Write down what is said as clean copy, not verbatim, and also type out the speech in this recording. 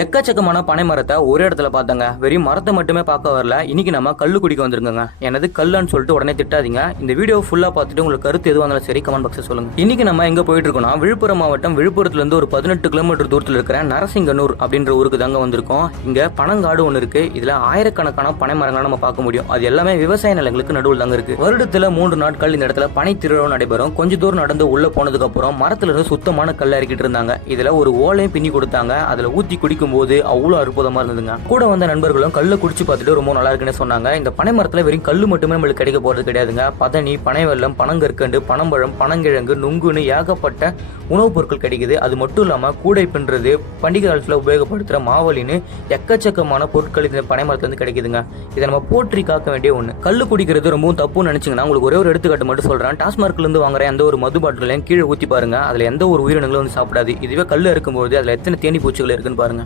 எக்கச்சக்கமான பனை மரத்தை ஒரு இடத்துல பார்த்தங்க. வெறும் மரத்தை மட்டுமே பார்க்க வரல, இன்னைக்கு நம்ம கல்லு குடிக்க வந்திருக்கோங்க. எனது கல்லுன்னு சொல்லிட்டு உடனே திட்டாதீங்க. இந்த வீடியோ ஃபுல்லா பார்த்துட்டு உங்களுக்கு கருத்து எதுவாக இருந்தாலும் சரி கமெண்ட் பாக்ஸ் சொல்லுங்க. இன்னைக்கு நம்ம எங்க போயிட்டு இருக்கோம்னா, விழுப்புரம் மாவட்டம் விழுப்புரத்துல இருந்து ஒரு 18 கிலோமீட்டர் தூரத்தில் இருக்கிற நரசிங்கனூர் அப்படின்ற ஊருக்கு தாங்க வந்திருக்கோம். இங்க பனங்காடு ஒன்று இருக்கு. இதுல ஆயிரக்கணக்கான பனை மரங்களை நம்ம பார்க்க முடியும். அது எல்லாமே விவசாய நிலங்களுக்கு நடுவில் தாங்க இருக்கு. வருடத்துல 3 நாட்கள் இந்த இடத்துல பனை திருவிழா நடைபெறும். கொஞ்ச தூரம் நடந்து உள்ள போனதுக்கு அப்புறம் மரத்துல இருந்து சுத்தமான கல் இறக்கிட்டு இருந்தாங்க. இதுல ஒரு ஓலையும் பின்னி கொடுத்தாங்க. அதுல ஊத்தி குடிக்கும் போது அவ்வளவு அற்புதமா இருந்ததுங்க. கூட வந்த நண்பர்களும் கல்ல குடிச்சு பார்த்துட்டு ரொம்ப நல்லா இருக்குன்னு சொன்னாங்க. இந்த பனை மரத்துல வெறும் கல்லு மட்டுமே நம்மளுக்கு கிடைக்க போறது கிடையாதுங்க. பதனி, பனை வெல்லம், பனங்கற்கண்டு, பனம்பழம், பனங்கிழங்கு, நுங்குன்னு ஏகப்பட்ட உணவுப் பொருட்கள் கிடைக்குது. அது மட்டும் இல்லாம கூடை பின்றது, பண்டிகை காலத்துல உபயோகப்படுத்துற மாவலின்னு எக்கச்சக்கமான பொருட்கள் இந்த பனை மரத்துல இருந்து கிடைக்குதுங்க. இதை நம்ம போற்றி காக்க வேண்டிய ஒண்ணு. கல்லு குடிக்கிறது ரொம்பவும் தப்புன்னு நினைச்சீங்கன்னா உங்களுக்கு ஒரே ஒரு எடுத்துக்காட்டு மட்டும் சொல்றேன். டாஸ்மார்க்ல இருந்து வாங்குற எந்த ஒரு மது பாட்டிலையும் கீழே ஊத்தி பாருங்க. அதுல எந்த ஒரு உயிரினங்களும் வந்து சாப்பிடாது. இதுவே கல்லு இருக்கும்போது அதுல எத்தனை தேனி பூச்சிகள் இருக்குன்னு பாருங்க.